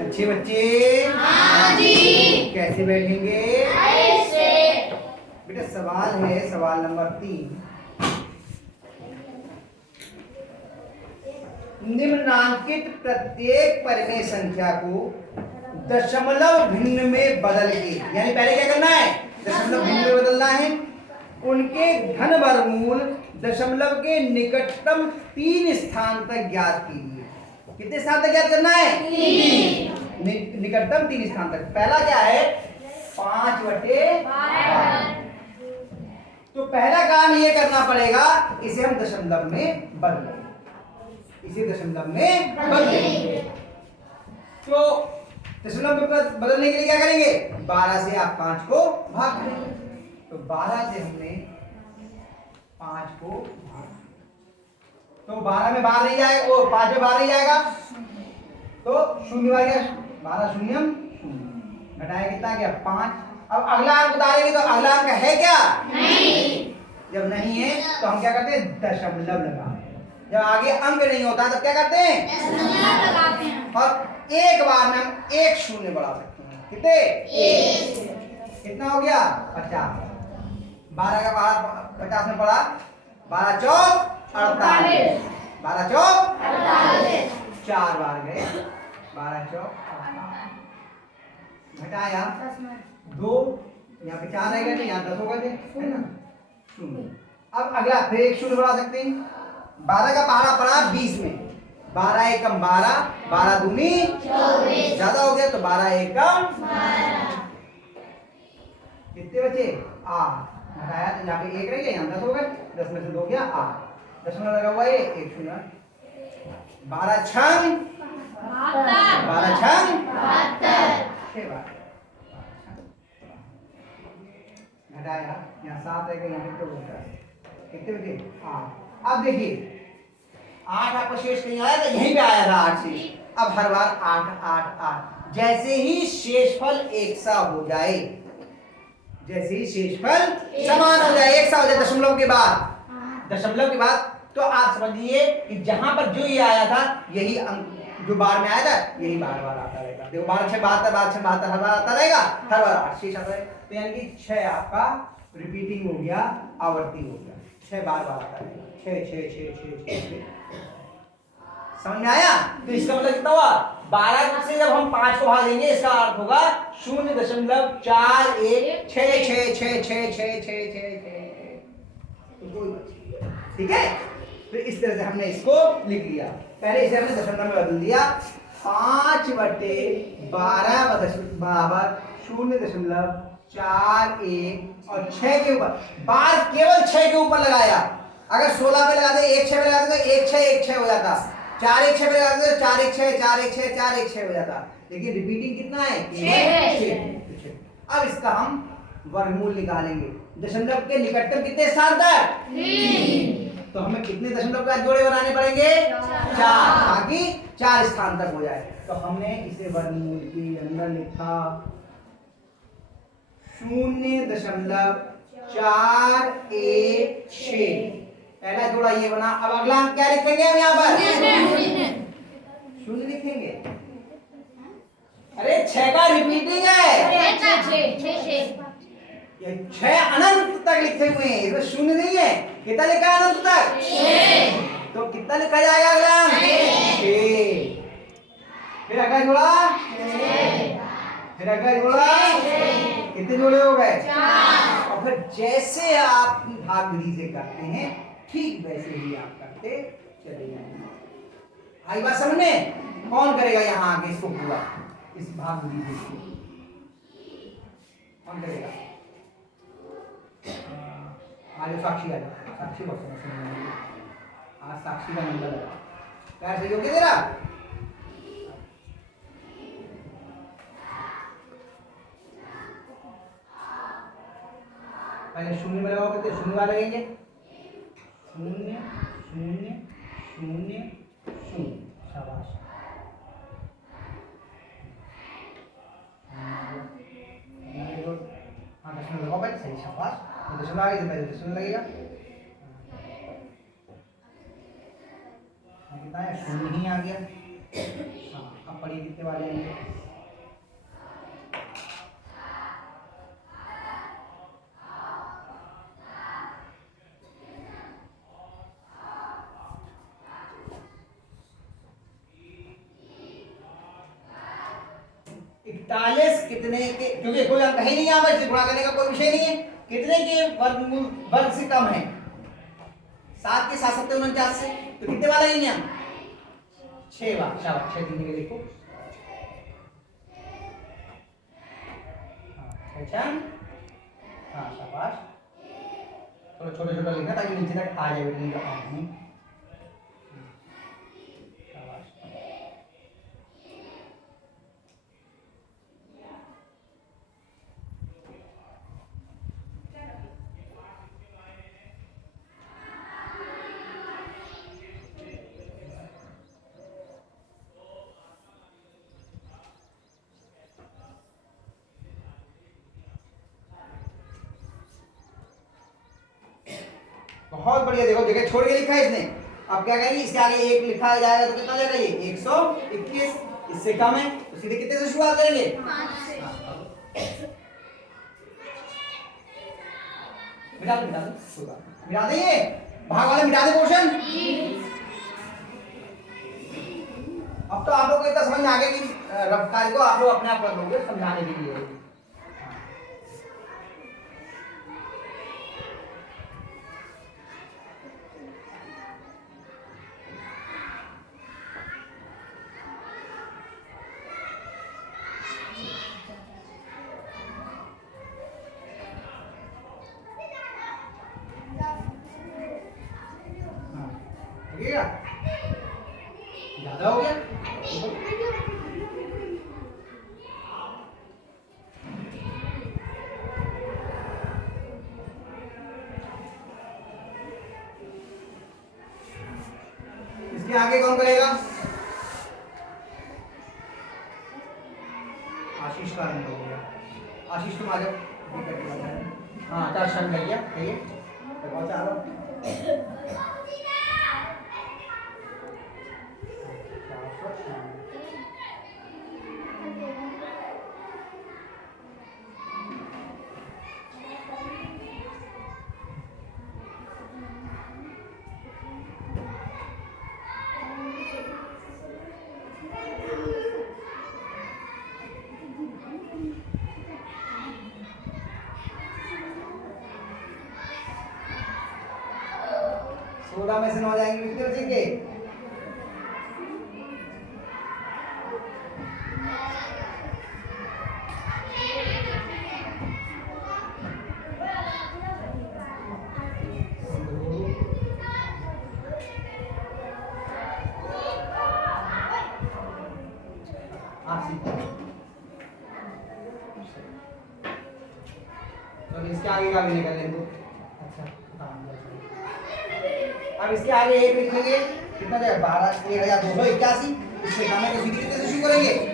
अच्छे बच्चे? हाँ जी। कैसे बैठेंगे? ऐसे। बेटा सवाल है, सवाल नंबर 3। निम्नांकित प्रत्येक परिमेय संख्या को दशमलव भिन्न में बदल के, यानी पहले क्या करना है? दशमलव भिन्न में बदलना है। उनके घन वर्गमूल दशमलव के निकटतम 3 स्थान तक ज्ञात कीजिए। कितने स्थान तक ज्ञात करना है? 3। निकटतम 3 स्थान तक। पहला क्या है? 5/12। तो पहला काम ये करना पड़ेगा, इसे हम दशमलव में बदलेंगे। इसे दशमलव में बदलेंगे। तो दशमलव में बदलने के लिए क्या करेंगे? 12 से आप 5 को भाग करेंगे। तो 12 से हमने 5 को भाग, तो 12 में 12 नहीं जाएगा, वो 5 में 12 नहीं जाएगा, तो शून्य आ गया। 12 शून्यम शून्य, घटाया कितना गया? 5। अब अगला अंक बताएंगे, तो अगला अंक है क्या? नहीं। जब नहीं है तो हम क्या करते हैं? दशमलव लगाते हैं। जब आगे अंक नहीं होता तब क्या करते हैं? दशमलव लगाते हैं। और एक बार में हम एक शून्य बढ़ा सकते हैं। कितने? 1। कितना हो गया? 50। 12 का 50 में पड़ा, 12 चौक 48। 12 चौक 48। 4 बार गए, 12 चौक 48। घटाया 2, यहाँ पे 4 रह गए, तो यहाँ 10 हो गए थे, है ना? शून्य। अब अगला फिर एक शून्य बढ़ा सकते हैं। 12 का पहाड़ा पड़ा 20 में, 12 एकम 12, 12 दूनी 24, ज्यादा हो गया तो 12 एकम 12। कितने बचे? 8। घटाया तो यहाँ पे 1 रह गया, यहाँ 10 हो गए, 10 में से 2 गया 8। दशमलव लगा हुआ है, एक शून्य। 12 छंग 12 छंग 6 बार घटाया, यहाँ 7 रह गया, यहाँ कितने होता है? कितने बचे? 8। अब देखिए 8 आपका शेष कहीं आया था? यहीं पे आया था 8 शेष। अब हर बार 8 8 8, जैसे ही शेषफल एक सा हो जाए, जैसे ही शेषफल समान हो जाए, एक सा हो जाए दशमलव के बाद, तो आप समझिए कि जहां पर जो ये आया था, यही अंक जो बार में आया था, यही बार बार आता रहेगा। देखो 12 6 72, 12 6 72, हर बार आता रहेगा, हर बार 8 शेष आता रहेगा। तो यानी कि 6 आपका रिपीटिंग हो गया, आवर्ती हो गया, 6 बार बार आता रहेगा। 6 6 6 6 6। समझ में आया? तो इसका मतलब कितना हुआ? 12 से जब हम 5 को भाग देंगे, इसका अर्थ होगा 0.41666666। ठीक है? तो इस तरह से हमने इसको लिख लिया। पहले इसे हमने दशमलव में बदल दिया। 5/12 बराबर 0.41 और 6 के ऊपर बार केवल 6 के ऊपर लगाया। अगर 16 में लगाते, 1 6 में लगाते तो 1 6 1 6 हो जाता। 4 1 6 में लगाते तो 4 1 6 4 1 6 4 1 6 हो जाता। लेकिन रिपीटिंग कितना है? 6। अब इसका हम वर्गमूल निकालेंगे। दशमलव के निकटतम कितने स्थान तक? 3। तो हमें कितने दशमलव के जोड़े बनाने पड़ेंगे? 4, ताकि 4 स्थान तक हो जाए। तो हमने इसे वर्गमूल के अंदर लिखा 0.416। पहला जोड़ा ये बना। अब अगला अंक क्या लिखेंगे हम यहाँ पर? शून्य लिखेंगे। अरे 6 का रिपीटिंग है, ये 6 अनंत तक लिखे हुए हैं, इसमें शून्य नहीं है। कितना लिखा है अनंत तक? 6। तो कितना लिखा जाएगा अगला? 6। फिर अगला जोड़ा 6, फिर अगला जोड़ा 6। कितने जोड़े हो गए? 4। और फिर जैसे आप भाग विधि से करते हैं, ठीक वैसे ही आप करते चले जाएंगे। आई बात समझ में? कौन करेगा यहाँ आगे इसको पूरा, इस भाग विधि से कौन करेगा? आज साक्षी आ जाओ, साक्षी बहुत समझ, आज साक्षी का नंबर है। क्या सही हो गया तेरा? पहले शून्य में लगाओ, कितने शून्य वाले लगेंगे? 0 0 0 0। शाबाश। हाँ दशमलव लगाओ भाई, सही, शाबाश। दशमलव आगे से पहले दशमलव लगेगा। कितना है? शून्य ही आ गया। हाँ अब पढ़िए कितने वाले आएंगे? इकतालीस कितने के, क्योंकि कोई अंक है नहीं यहाँ पर, गुणा करने का कोई विषय नहीं है, कितने के वर्गमूल वर्ग से कम है? 7 के 7 7 49 से, तो कितने वाला लेंगे हम? 6 वाला। शाबाश, 6 दिन के लिखो। पहचान, हाँ शाबाश। थोड़ा छोटे छोटे लिखना ताकि नीचे तक आ जाए बेटे का शाबाश। बहुत बढ़िया, देखो जगह छोड़ के लिखा है इसने। अब क्या करेंगे, इसके आगे 1 लिखा जाएगा तो कितना हो जाएगा? ये 121, इससे कम है तो सीधे कितने से शुरुआत करेंगे? 5 से। मिटा दो, मिटा देंगे, भाग वाले मिटा दे पोर्शन। अब तो आप लोग को इतना समझ में आ गया कि रफ्तार को आप लोग अपने आप कर लोगे समझाने के लिए। ज्यादा हो गया? इसके आगे कौन करेगा? आशीष का रंग हो गया। आशीष तुम आ जाओ। हाँ 4 क्षण कर लिया, ठीक है, तो चारो 16 में से 9 जाएंगे, कितने बचेंगे? तो इसके आगे का भी निकल लेंगे। अच्छा, अब इसके आगे 1 लिखेंगे, कितना जाएगा? 12,1281। इससे कम है तो सीधे कितने से शुरू करेंगे?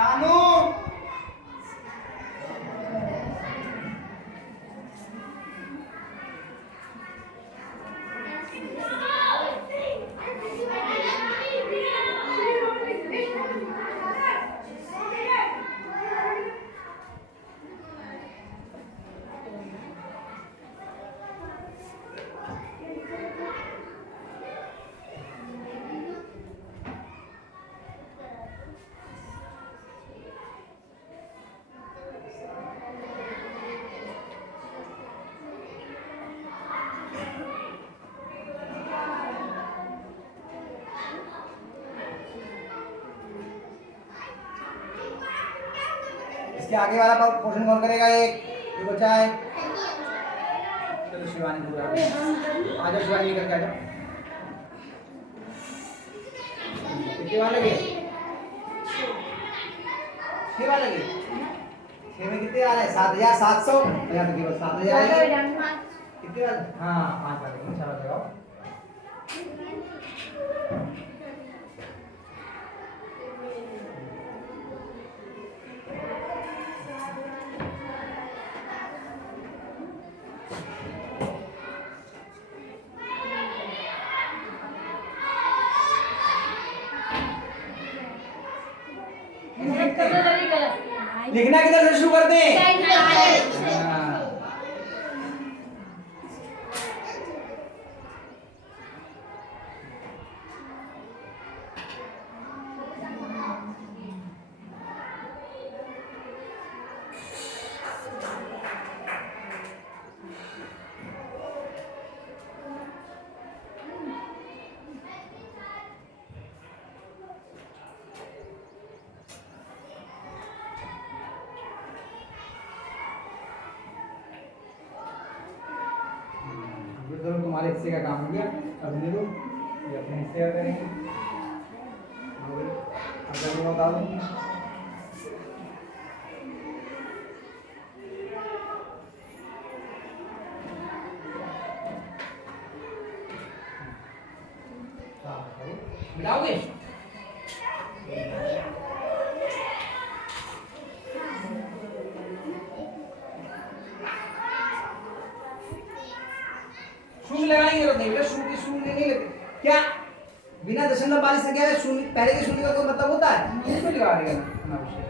शानू इसके आगे वाला पोर्शन कौन करेगा? एक बचा है, चलो शिवानी पूरा आ जाओ, शिवानी करके आ जाओ। कितने वाले लगे? 6 वाले लगे। 6 में कितने आ रहे हैं? 7,700 या तो केवल 7,000 कितने वाले? हाँ 5 वाले, चलो लगाओ। लिखना किधर से शुरू करते हैं? साइड से। हाँ। चलो तुम्हारे हिस्से का काम हो गया, अब ले लो, ये अपने हिस्से का करेंगे। अब मैं बता दूँ मिलाओगे? शून्य लगाएंगे तो नहीं बेटा, शून्य नहीं लगते क्या? बिना दशमलव वाली संख्या में शून्य पहले के शून्य का कोई मतलब होता है? नहीं लगा देगा अनावश्यक।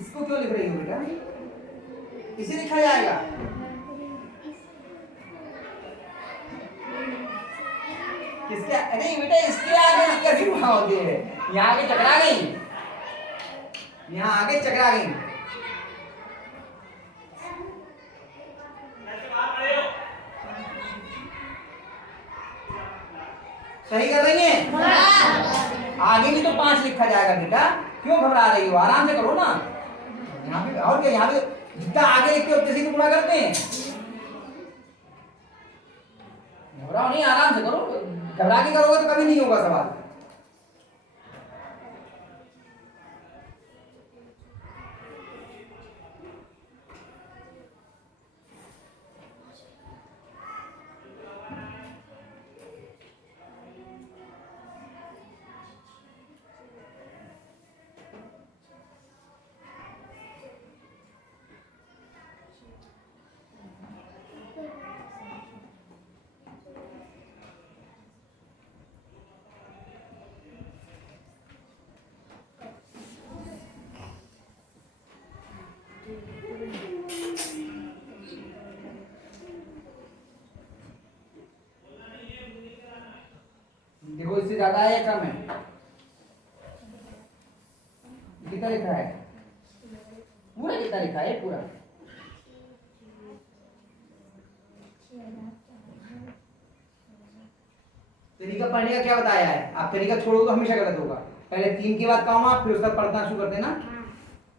इसको क्यों लिख रही हो बेटा? इसे लिखा जाएगा। किसके? नहीं बेटा, इसके आगे लिख कर क्यों होती है? यहाँ आगे चकरा गई, यहाँ आगे चकरा गई। सही कर रही हैं? आगे भी तो 5 लिखा जाएगा बेटा, क्यों घबरा रही हो? आराम से करो ना। यहाँ पे और क्या, यहाँ पे जितना आगे लिखते हो उतने से गुणा करते हैं। घबराओ नहीं, आराम से करो। घबरा के करोगे तो कभी नहीं होगा सवाल। देखो, इससे ज्यादा है या कम है? कितना लिखा है? पूरा कितना लिखा है? पूरा तरीका पढ़ने का क्या बताया है? आप तरीका छोड़ो तो हमेशा गलत होगा। पहले 3 के बाद कॉमा, फिर उसका पढ़ना शुरू करते ना।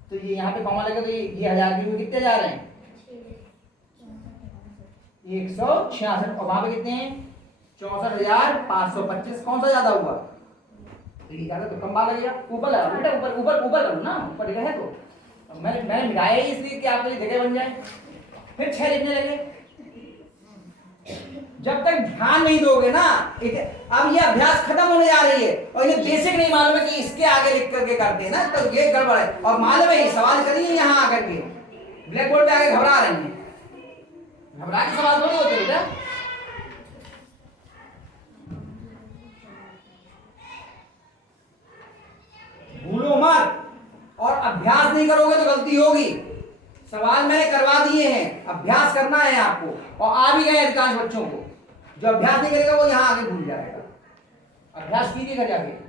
तो ये यहाँ पे कॉमा लगे तो ये 1000 के कितने जा रहे हैं? 166। और वहां पे कितने हैं? 64,525। कौन सा ज्यादा हुआ? ठीक है, तो कम बार लगेगा। ऊपर लगा बेटा, ऊपर ऊपर ऊपर करो ना, ऊपर लिखा है तो मैंने मिलाया ही इसलिए कि आपके लिए जगह बन जाए। फिर 6 लिखने लगे। जब तक ध्यान नहीं दोगे ना, अब ये अभ्यास खत्म होने जा रही है और इन्हें बेसिक नहीं मालूम है कि इसके आगे लिख करके करते हैं ना, तो ये गड़बड़ है। और मालूम है, सवाल करिए यहाँ आकर के ब्लैक बोर्ड पे आगे घबरा रही है। घबरा के सवाल थोड़ी होते बेटा। भूलो मत, और अभ्यास नहीं करोगे तो गलती होगी। सवाल मैंने करवा दिए हैं, अभ्यास करना है आपको, और आ भी गए अधिकांश बच्चों को। जो अभ्यास नहीं करेगा वो यहां आगे भूल जाएगा। अभ्यास कीजिएगा जाके।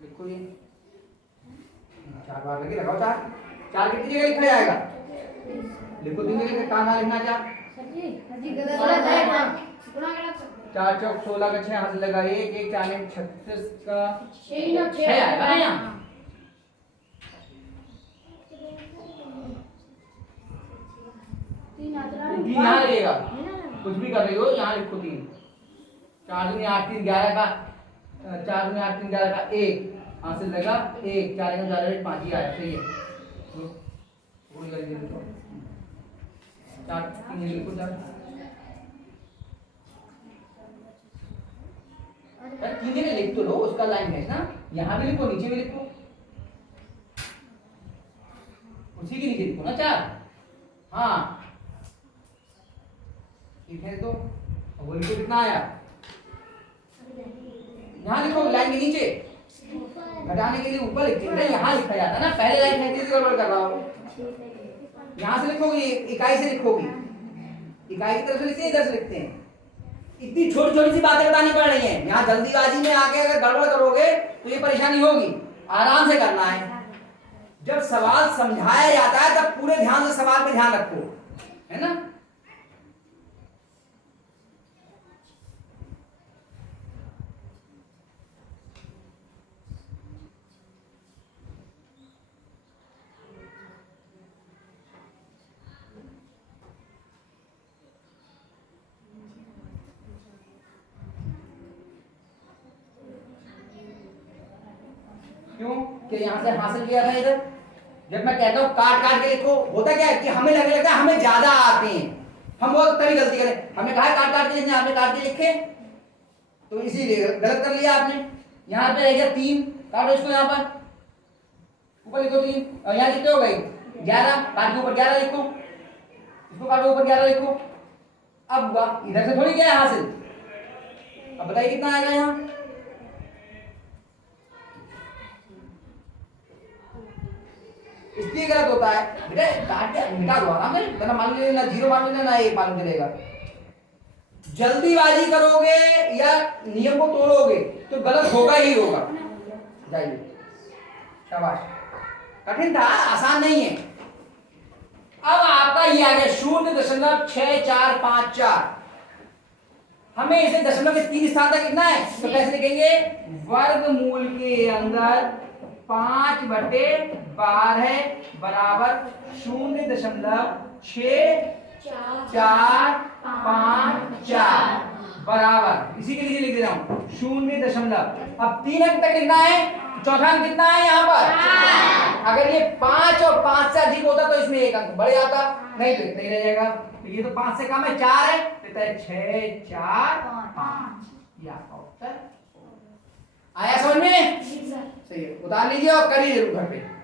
लिखो ये 4 बार लगे, लगाओ 4। 4 कितनी जगह लिखा जाएगा? लिखो 3 जगह, कहाँ लिखना 4? 4 चौक 16 का 6 हाथ लगा 1 1 4 36 का 6 आएगा ना यहाँ। तीन यहाँ लगेगा, कुछ भी कर रही हो यहाँ लिखो 3। 4 दूनी 8 3 11 का 4 दूनी 8 3 11 का 1 हाथ लगा 1 4 का 4 5 ही आया। सही है, पूरी करके लिखो 4 3 लिखो 4। तीन जगह लिख तो लो, उसका लाइन है ना, यहाँ भी लिखो, नीचे भी लिखो, उसी के नीचे लिखो ना 4। हाँ ठीक है, तो वो लिखो कितना आया, यहाँ लिखो लाइन के नीचे, घटाने के लिए ऊपर लिखते हैं, यहाँ लिखा जाता है ना, पहले लाइन है तीसरी गड़बड़ कर रहा हो, यहाँ से लिखोगे, इकाई से लिखोगे, इकाई की तरफ से लिखते हैं, इधर से लिखते हैं। इतनी छोटी छोटी सी बातें बतानी पड़ रही हैं, यहाँ जल्दीबाजी में आके अगर गड़बड़ करोगे तो ये परेशानी होगी, आराम से करना है। जब सवाल समझाया जाता है तब पूरे ध्यान से सवाल पे ध्यान रखो, है ना। क्यों कि यहां से हासिल किया था इधर, जब मैं कहता हूं काट काट के लिखो, होता क्या है कि हमें लगने लगता है हमें ज्यादा आते हैं, हम बहुत तभी गलती करें, हमने कहा काट काट के लिखने, आपने काट के लिखे तो इसीलिए गलत कर लिया आपने। यहाँ पे रह गया 3, काटो इसको, यहाँ पर ऊपर लिखो 3, और यहाँ कितने हो गए 11, काट के ऊपर 11 लिखो, इसको काटो ऊपर 11 लिखो। अब हुआ इधर से थोड़ी क्या है हासिल, अब बताइए कितना आएगा यहाँ, इसलिए गलत होता है बेटा, काट के निकाल दो आराम से, वरना मान लीजिए ना 0 मान लीजिए ना 1 मान चलेगा। जल्दीबाजी करोगे या नियम को तोड़ोगे तो गलत होगा ही होगा। जाइए, शाबाश, कठिन था, आसान नहीं है। अब आपका ये आ गया 0.6454, हमें इसे दशमलव के 3 स्थान तक लिखना है, तो कैसे लिखेंगे, वर्गमूल के अंदर 5/12 बराबर 0.6454 बराबर, इसी के लिए लिख दे रहा हूं 0. अब 3 अंक तक लिखना है, चौथा अंक कितना है यहाँ पर, अगर ये 5 और 5 से अधिक होता तो इसमें 1 अंक बढ़ जाता, नहीं तो इतना ही रह जाएगा। तो ये तो 5 से कम है, 4 है, तो 6 4 5, ये आपका उत्तर आया समझ में। सही है, उतार लीजिए और करिए जरूर घर पे।